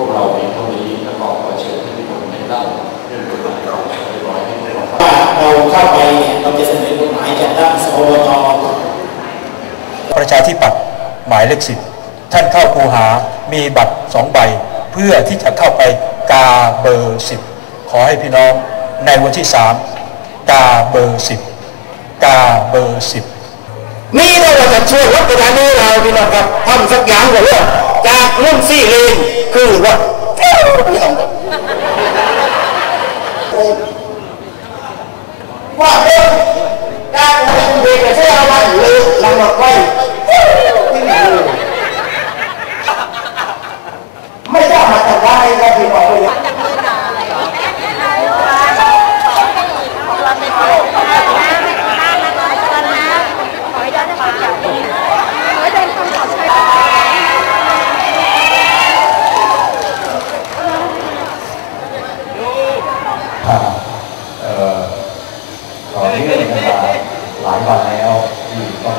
พวกเราเพียงเท่านี้แล้วก็ขอเชิญท่านที่ผมได้เล่าเรื่องกฎหมายของเรียบร้อยให้พวกเราฟังว่าเราเข้าไปเนี่ยเราจะเสนอกฎหมายจากด้านสวตประชาธิปัตย์หมายเลขสิบท่านเข้าคูหามีบัตรสองใบ เพื่อที่จะเข้าไปกาเบอร์สิบขอให้พี่น้องในวันที่สามกาเบอร์สิบกาเบอร์สิบนี่ถ้าเราจะช่วยวัฒนธรรมนี้เราพี่น้องครับทำสักอย่างก็เรื่องจากรุ่นสี่เลน คือว่าว่า ต่อเนื่องกันมาหลายวันแล้วที่ต้อง